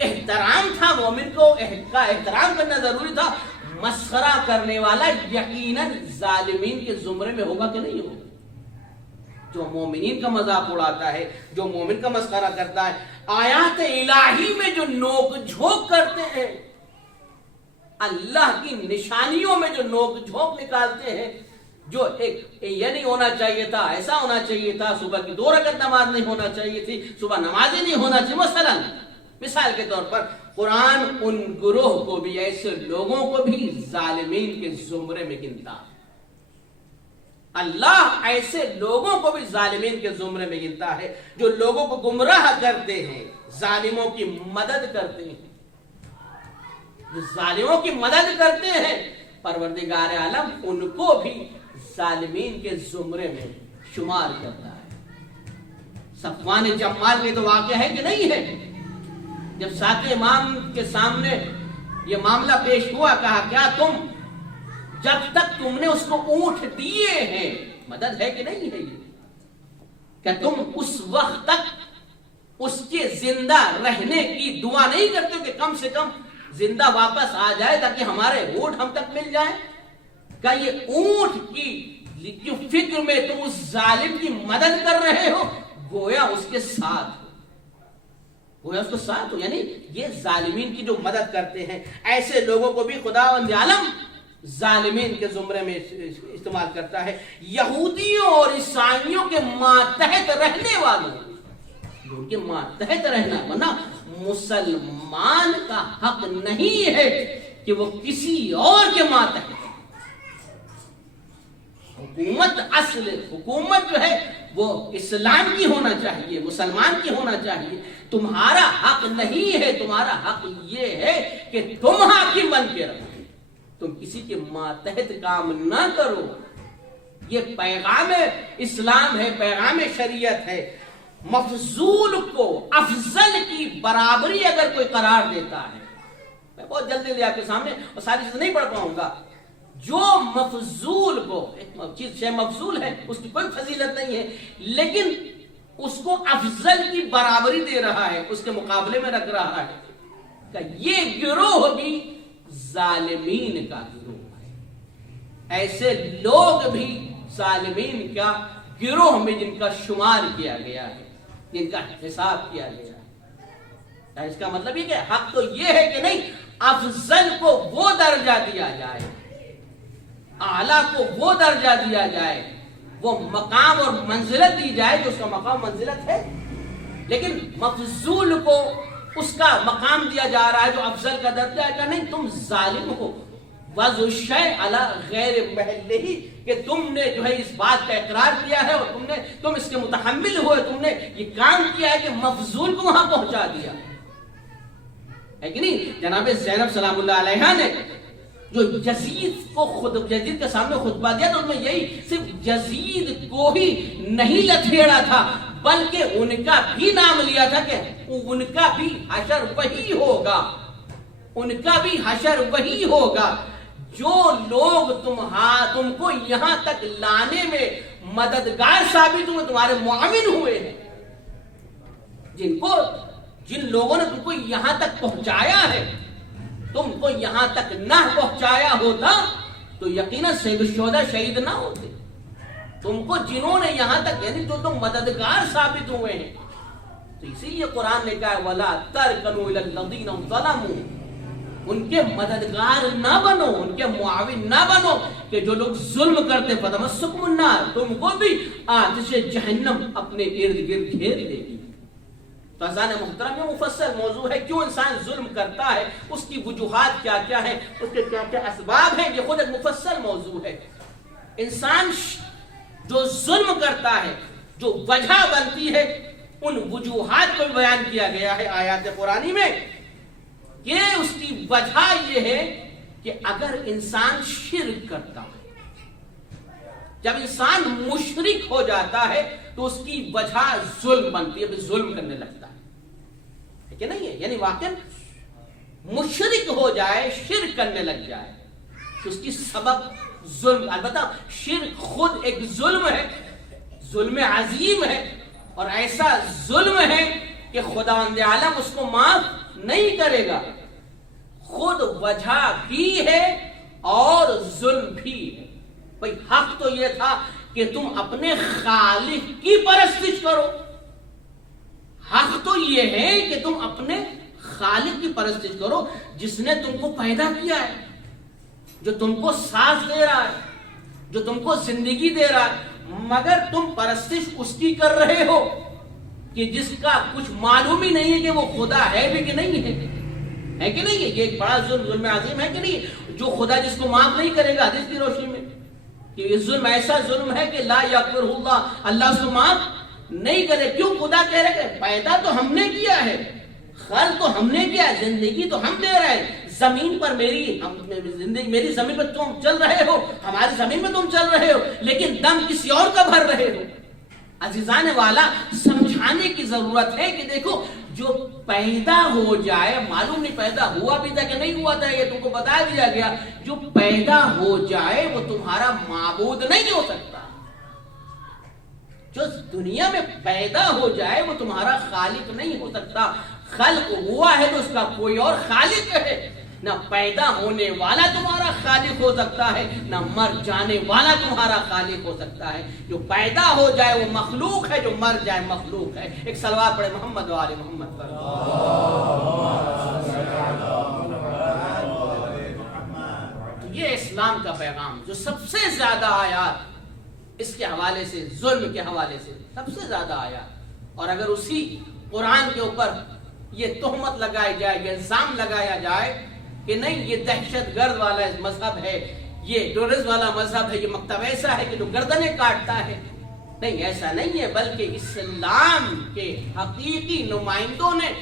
احترام تھا، مومن کو کا احترام کرنا ضروری تھا۔ مسخرہ کرنے والا یقیناً ظالمین کے زمرے میں ہوگا کہ نہیں ہوگا؟ جو مومنین کا مذاق اڑاتا ہے، جو مومن کا مسخرہ کرتا ہے، آیات الہی میں جو نوک جھونک کرتے ہیں، اللہ کی نشانیوں میں جو نوک جھونک نکالتے ہیں، جو ایک یہ نہیں ہونا چاہیے تھا، ایسا ہونا چاہیے تھا، صبح کی 2 رکعت نماز نہیں ہونا چاہیے تھی، صبح نماز ہی نہیں ہونا چاہیے، مثال کے طور پر قرآن ان گروہ کو بھی، ایسے لوگوں کو بھی ظالمین کے زمرے میں گنتا ہے۔ اللہ ایسے لوگوں کو بھی ظالمین کے زمرے میں گنتا ہے جو لوگوں کو گمراہ کرتے ہیں، ظالموں کی مدد کرتے ہیں، جو ظالموں کی مدد کرتے ہیں، پروردگار عالم ان کو بھی ظالمین کے زمرے میں شمار کرتا ہے۔ صفوان جمال کے تو واقعہ ہے کہ نہیں ہے؟ جب ساتھ امام کے سامنے یہ معاملہ پیش ہوا، کہا کیا تم جب تک تم نے اس کو اونٹ دیے ہیں، مدد ہے کہ نہیں ہے یہ، کیا تم اس وقت تک اس کے زندہ رہنے کی دعا نہیں کرتے کہ کم سے کم زندہ واپس آ جائے تاکہ ہمارے اونٹ ہم تک مل جائیں؟ کیا یہ اونٹ کی فکر میں تم اس ظالم کی مدد کر رہے ہو؟ گویا اس کے ساتھ ہو، گویا اس کے ساتھ ہو۔ یعنی یہ ظالمین کی جو مدد کرتے ہیں، ایسے لوگوں کو بھی خداوند عالم ظالمین کے زمرے میں استعمال کرتا ہے۔ یہودیوں اور عیسائیوں کے ماتحت رہنے والوں، ان کے ماتحت رہنا، ورنہ مسلمان کا حق نہیں ہے کہ وہ کسی اور کے ماتحت، حکومت اصل حکومت جو ہے وہ اسلام کی ہونا چاہیے، مسلمان کی ہونا چاہیے۔ تمہارا حق نہیں ہے، تمہارا حق یہ ہے کہ تم حاکم بن کے رہو، تم کسی کے ماتحت کام نہ کرو۔ یہ پیغام اسلام ہے، پیغام شریعت ہے۔ مفضول کو افضل کی برابری اگر کوئی قرار دیتا ہے، میں بہت جلدی لے آپ کے سامنے اور ساری چیزیں نہیں پڑھ پاؤں گا، جو مفضول کو، ایک چیز شے مفضول ہے، اس کی کوئی فضیلت نہیں ہے، لیکن اس کو افضل کی برابری دے رہا ہے، اس کے مقابلے میں رکھ رہا ہے، کہ یہ گروہ بھی ظالمین کا گروہ ہے۔ ایسے لوگ بھی ظالمین کا گروہ میں جن کا شمار کیا گیا ہے، جن کا حساب کیا گیا ہے۔ اس کا مطلب یہ کہ حق تو یہ ہے کہ نہیں، افضل کو وہ درجہ دیا جائے، اعلیٰ کو وہ درجہ دیا جائے، وہ مقام اور منزلت دی جائے جو اس کا مقام منزلت ہے، لیکن مفضول کو اس کا مقام دیا جا رہا ہے جو افضل کا درجہ ہے کہ نہیں تم ظالم ہو۔ وضع الشیء علی غیر محلہ، کہ تم نے جو ہے اس بات کا اقرار کیا ہے اور تم اس کے متحمل ہوئے، تم نے یہ کام کیا ہے کہ مفضول کو وہاں پہنچا دیا ہے کہ نہیں؟ جناب زینب سلام اللہ علیہا نے جو یزید کے سامنے خطبہ دیا تو اس میں یہی صرف یزید کو ہی نہیں لتھیڑا تھا، بلکہ ان کا بھی نام لیا تھا کہ ان کا بھی حشر وہی ہوگا، ان کا بھی حشر وہی ہوگا۔ جو لوگ تم کو یہاں تک لانے میں مددگار ثابت ہوئے، تمہارے معاون ہوئے ہیں، جن لوگوں نے تم کو یہاں تک پہنچایا ہے، تم کو یہاں تک نہ پہنچایا ہوتا تو یقیناً سید الشہداء شہید نہ ہوتے۔ تم کو جنہوں نے یہاں تک، یعنی جو تم مددگار ثابت ہوئے ہیں، تو اسی لیے قرآن نے کہا وَلَا تَرْكَنُوا إِلَى الَّذِينَ ظَلَمُوا، ان کے مددگار نہ بنو، ان کے معاون نہ بنو، کہ جو لوگ ظلم کرتے فَتَمَسَّكُمُ النَّارُ، تم کو بھی آتش جہنم اپنے ارد گرد گھیر لے گی۔ تو عزیزان محترم، یہ مفصل موضوع ہے، کیوں انسان ظلم کرتا ہے، اس کی وجوہات کیا کیا ہیں، اس کے کیا کیا اسباب ہیں، یہ خود ایک مفصل موضوع ہے۔ انسان جو ظلم کرتا ہے، جو وجہ بنتی ہے، ان وجوہات کو بیان کیا گیا ہے آیات قرآنی میں، کہ اس کی وجہ یہ ہے کہ اگر انسان شرک کرتا ہے، جب انسان مشرک ہو جاتا ہے تو اس کی وجہ ظلم بنتی ہے، ظلم کرنے لگتا ہے کہ نہیں ہے؟ یعنی واقعا مشرک ہو جائے، شرک کرنے لگ جائے تو اس کی سبب ظلم، البتہ شرک خود ایک ظلم ہے، ظلم عظیم ہے، اور ایسا ظلم ہے کہ خداوند عالم اس کو معاف نہیں کرے گا۔ خود وجہ بھی ہے اور ظلم بھی ہے۔ بھئی حق تو یہ تھا کہ تم اپنے خالق کی پرستش کرو، حق تو یہ ہے کہ تم اپنے خالق کی پرستش کرو جس نے تم کو پیدا کیا ہے، جو تم کو سانس دے رہا ہے، جو تم کو زندگی دے رہا ہے، مگر تم پرستش اس کی کر رہے ہو، کہ جس کا کچھ معلوم ہی نہیں ہے کہ وہ خدا ہے بھی کہ نہیں ہے کہ نہیں ہے؟ یہ ایک بڑا ظلم عظیم ہے کہ نہیں؟ جو خدا جس کو معاف نہیں کرے گا حدیث کی روشنی میں کہ یہ ظلم ایسا ظلم ہے کہ لا یغفرہ اللہ، اللہ اس کو معاف نہیں کرے. کیوں؟ خدا کہہ رہے کہ پیدا تو ہم نے کیا ہے، خلق تو ہم نے کیا ہے، زندگی تو ہم دے رہے ہیں. زمین پر میری زمین پر تم چل رہے ہو، ہماری زمین میں تم چل رہے ہو، لیکن دم کسی اور کا بھر رہے ہو. عزیزان والا، سمجھانے کی ضرورت ہے کہ دیکھو جو پیدا ہو جائے، معلوم نہیں پیدا ہوا بھی تھا کہ نہیں ہوا تھا، یہ تم کو بتا دیا گیا، جو پیدا ہو جائے وہ تمہارا معبود نہیں ہو سکتا. جو دنیا میں پیدا ہو جائے وہ تمہارا خالق نہیں ہو سکتا. خلق ہوا ہے تو اس کا کوئی اور خالق ہے. نہ پیدا ہونے والا تمہارا خالق ہو سکتا ہے، نہ مر جانے والا تمہارا خالق ہو سکتا ہے. جو پیدا ہو جائے وہ مخلوق ہے، جو مر جائے مخلوق ہے. ایک صلوات پڑھے محمد و آل محمد پر. یہ اسلام کا پیغام جو سب سے زیادہ آیات اس کے حوالے سے، ظلم کے حوالے سے سب سے زیادہ آیات، اور اگر اسی قرآن کے اوپر یہ تہمت لگائی جائے، یہ الزام لگایا جائے کہ نہیں یہ دہشت گرد والا مذہب ہے، یہ ٹورزم والا مذہب ہے، یہ مکتب ایسا ہے کہ جو گردنیں کاٹتا ہے. نہیں، ایسا نہیں ہے، بلکہ اسلام کے حقیقی نمائندوں نے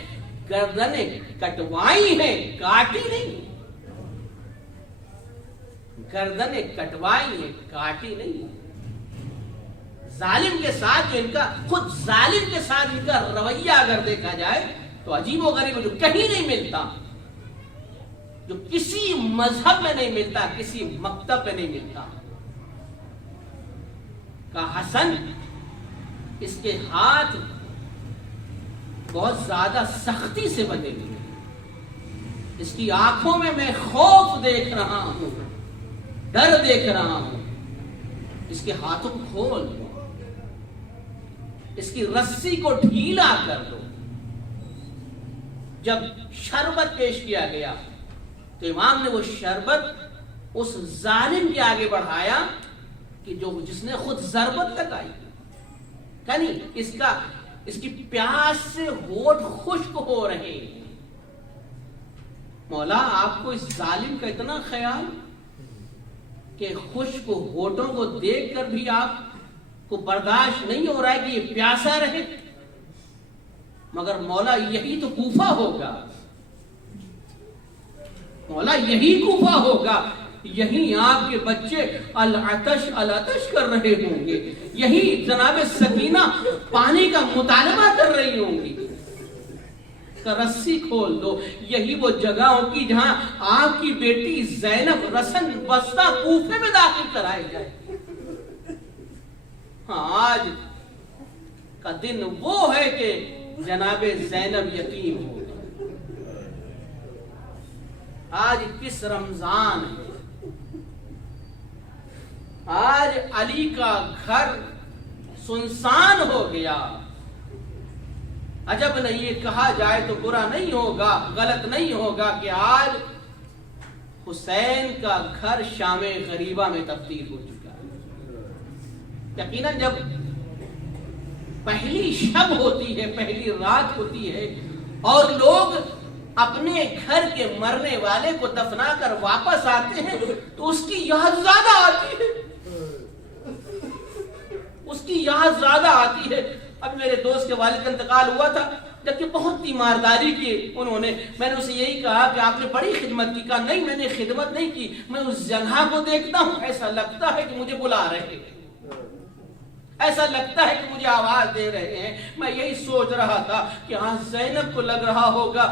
گردنیں کٹوائی ہیں، کاٹی نہیں. گردنیں کٹوائی ہیں، کاٹی نہیں. ظالم کے ساتھ جو ان کا، خود ظالم کے ساتھ ان کا رویہ اگر دیکھا جائے تو عجیب و غریب، جو کہیں نہیں ملتا، جو کسی مذہب میں نہیں ملتا، کسی مکتب میں نہیں ملتا. کہ حسن اس کے ہاتھ بہت زیادہ سختی سے بندھے ہوئے، اس کی آنکھوں میں میں خوف دیکھ رہا ہوں، ڈر دیکھ رہا ہوں. اس کے ہاتھوں کو کھول دو، اس کی رسی کو ڈھیلا کر دو. جب شربت پیش کیا گیا تو امام نے وہ شربت اس ظالم کے آگے بڑھایا کہ جس نے خود ضربت لگائی. یعنی اس کی پیاس سے ہونٹ خشک ہو رہے ہیں. مولا آپ کو اس ظالم کا اتنا خیال کہ خشک ہونٹوں کو دیکھ کر بھی آپ کو برداشت نہیں ہو رہا ہے کہ یہ پیاسا رہے. مگر مولا یہی تو کوفہ ہوگا، مولا یہی کوفہ ہوگا، یہی آپ کے بچے العطش العطش کر رہے ہوں گے، یہی جناب سکینہ پانی کا مطالبہ کر رہی ہوں گی. رسی کھول دو. یہی وہ جگہ ہوگی جہاں آپ کی بیٹی زینب رسن بستہ کوفے میں داخل کرائی جائے. آج کا دن وہ ہے کہ جناب زینب یتیم ہو. آج کس رمضان ہے، آج علی کا گھر سنسان ہو گیا. عجب نہیں، یہ کہا جائے تو برا نہیں ہوگا، غلط نہیں ہوگا کہ آج حسین کا گھر شام غریبہ میں تبدیل ہو چکا ہے. یقیناً جب پہلی شب ہوتی ہے، پہلی رات ہوتی ہے اور لوگ اپنے گھر کے مرنے والے کو دفنا کر واپس آتے ہیں تو اس کی یاد زیادہ آتی ہے، اس کی یاد زیادہ آتی ہے. اب میرے دوست کے والد کا انتقال ہوا تھا، جبکہ بہت تیمارداری کی انہوں نے. میں نے اسے یہی کہا کہ آپ نے بڑی خدمت کی. کہا نہیں، میں نے خدمت نہیں کی، میں اس جگہ کو دیکھتا ہوں، ایسا لگتا ہے کہ مجھے بلا رہے ہیں، ایسا لگتا ہے کہ مجھے آواز دے رہے ہیں. میں یہی سوچ رہا تھا کہ آج زینب کو لگ رہا ہوگا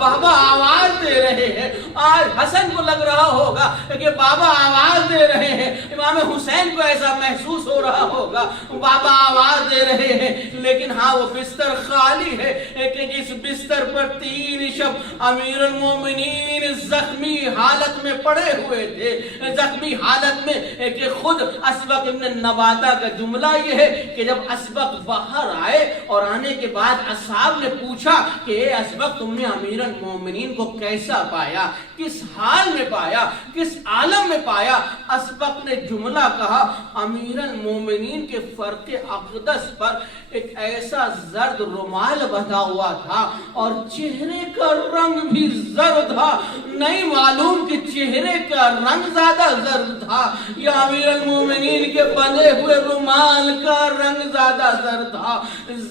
بابا آواز دے رہے ہیں، آج حسن کو لگ رہا ہوگا کہ بابا آواز دے رہے ہیں، امام حسین کو ایسا محسوس ہو رہا ہوگا بابا آواز دے رہے ہیں. لیکن ہاں وہ بستر خالی ہے کہ جس بستر پر 3 شب امیر المومنین زخمی حالت میں پڑے ہوئے تھے، زخمی حالت میں، کہ خود اسبق ابن نباتہ کا جملہ یہ ہے کہ جب اسبق باہر آئے اور آنے کے بعد اصحاب نے پوچھا کہ اے اسبق تم نے امیر المومنین کو کیسا پایا، کس حال میں پایا، کس عالم میں پایا؟ اسبق نے جملہ کہا امیر المومنین کے فرق اقدس پر ایک ایسا زرد رومال بندھا ہوا تھا اور چہرے کا رنگ بھی زرد تھا، نہیں معلوم کہ چہرے کا رنگ زیادہ زرد تھا یا امیر المومنین کے بندھے ہوئے رومال کا رنگ زیادہ زرد تھا۔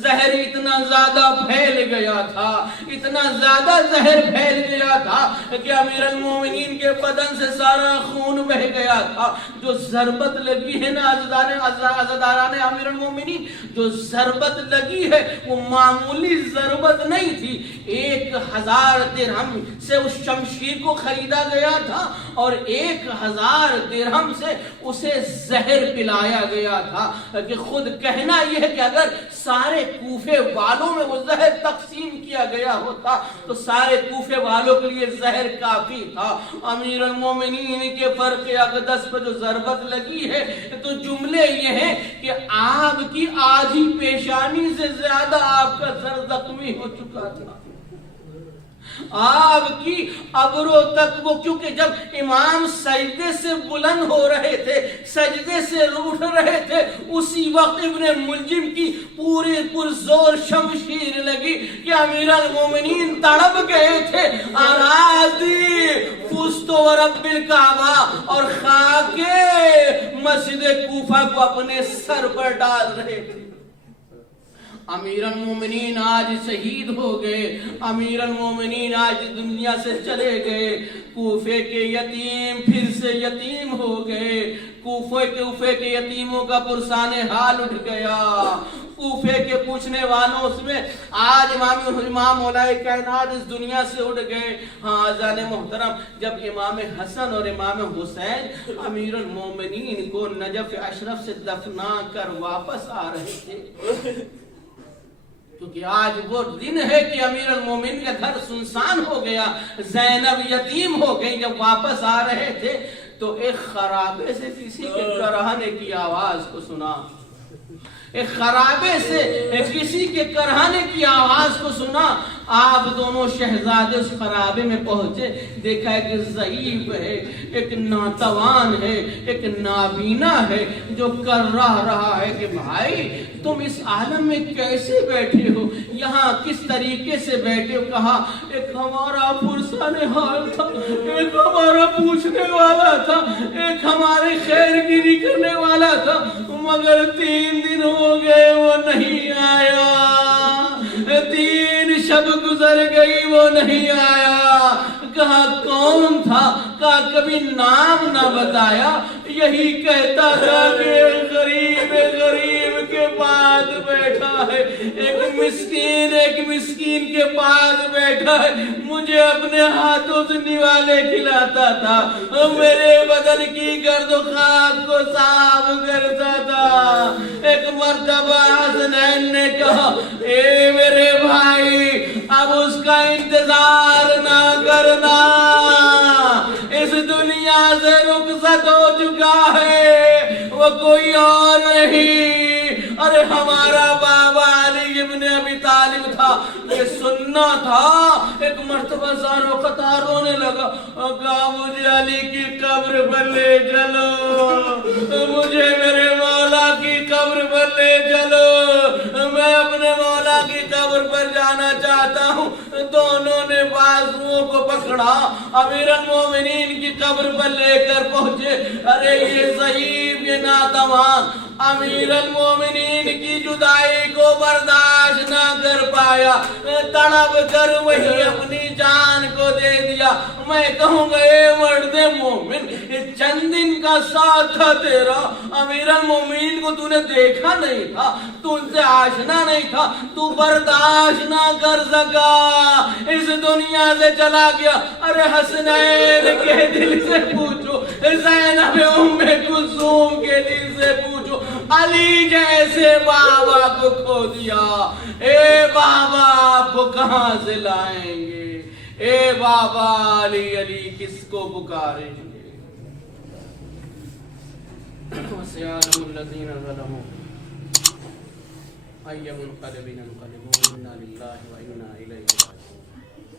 زہر اتنا زیادہ پھیل گیا تھا، اتنا زیادہ زہر پھیل گیا تھا کہ امیر المومنین کے بدن سے سارا خون بہ گیا تھا۔ جو ضربت لگی ہے نا عزاداران امیر المومنین، جو ضربت لگی ہے وہ معمولی ضربت نہیں تھی، 1000 درہم سے اس شمشیر کو خریدا گیا تھا اور 1000 درہم سے اسے زہر پلایا گیا تھا کہ خود کہنا یہ ہے کہ اگر سارے کوفے والوں میں وہ زہر تقسیم کیا گیا ہوتا تو سارے کوفے والوں کے لیے زہر کافی تھا۔ امیر المومنین کے فرق اقدس پر جو ضربت لگی ہے تو جملے یہ ہیں کہ آپ کی آدھی پیشانی سے زیادہ آپ کا سر زخمی ہو چکا تھا، آپ کی ابروں تک وہ، کیونکہ جب امام سجدے سے بلند ہو رہے تھے، سجدے سے اٹھ رہے تھے، اسی وقت ابن ملجم کی پوری پرزور شمشیر لگی کہ امیر المومنین تڑپ گئے تھے، آرازی فست و رب الکعبہ، اور خاک مسجد کوفہ کو اپنے سر پر ڈال رہے تھے۔ امیر المومنین آج شہید ہو گئے، امیر المومنین آج دنیا سے چلے گئے، کوفے کے یتیم پھر سے یتیم ہو گئے، کوفے کے یتیموں کا پرسان حال اٹھ گیا، کوفے کے پوچھنے والوں اس میں آج امام مولا کائنات اس دنیا سے اٹھ گئے۔ ہاں اذان محترم، جب امام حسن اور امام حسین امیر المومنین کو نجف اشرف سے دفنا کر واپس آ رہے تھے، کیونکہ آج وہ دن ہے کہ امیر المومنین کا گھر سنسان ہو گیا، زینب یتیم ہو گئی، جب واپس آ رہے تھے تو ایک خرابے سے کسی کے کرہنے کی آواز کو سنا، ایک خرابے سے کسی کے کرہنے کی آواز کو سنا۔ آپ دونوں شہزادے اس خرابے میں پہنچے، دیکھا ہے کہ ضعیف ہے، ایک ناتوان ہے، ایک نابینا ہے، جو کر رہا ہے کہ بھائی تم اس عالم میں کیسے بیٹھے ہو، یہاں کس طریقے سے بیٹھے ہو؟ کہا ایک ہمارا پرسان حال تھا، ایک ہمارا پوچھنے والا تھا، ایک ہمارے خیر گیری کرنے والا تھا، مگر 3 دن ہو گئے وہ نہیں آیا، 3 شب گزر گئی وہ نہیں آیا۔ کہا کون تھا؟ کہا کبھی نام نہ بتایا، یہی کہتا تھا کہ غریب کے پاس بیٹھا ہے، ایک مسکین کے پاس بیٹھا ہے، مجھے اپنے ہاتھوں سے نوالے کھلاتا تھا، میرے بدن کی گرد و خاک کو صاف کرتا تھا۔ ایک مرتبہ حسنین نے کہا اے میرے بھائی اب اس کا انتظار نہ کرنا، اس دنیا سے رخصت ہو چکا ہے، وہ کوئی اور نہیں۔ ارے ہمارا بابا علی ابن ابی طالب تھا، یہ سننا تھا۔ ایک مرتبہ ساروں قطار رونے لگا، کہا مجھے علی کی قبر پر لے چلو، مجھے میرے مولا کی قبر پر لے چلو، میں اپنے مولا کی قبر پر جانا چاہتا ہوں۔ دونوں نے بازوؤں کو پکڑا، امیر المومنین کی قبر پر لے کر پہنچے۔ ارے یہ ضعیف، یہ ناتوان امیر المومنین کی جدائی کو برداشت نہ کر پایا، تڑپ کر وہی اپنی جان کو دے دیا۔ میں کہوں گا اے مرد مومن، چند دن کا ساتھ تھا تیرا، امیر المومنین کو تو نے دیکھا نہیں تھا، تو ان سے آشنا نہیں تھا، تو برداشت نہ کر سکا، اس دنیا سے چلا گیا۔ ارے حسنین کے دل سے پوچھو، زینب ام کلثوم کے دل سے پوچھو، علی جیسے بابا کو کھو دیا، اے بابا آپ کو کہاں سے لائیں گے؟ اے بابا علی علی کس کو پکاریں گے؟ وَسَيَعْلَمُ الَّذِينَ ظَلَمُوا أي منقلب ننقلب إنا لله وإنا إليه راجعون.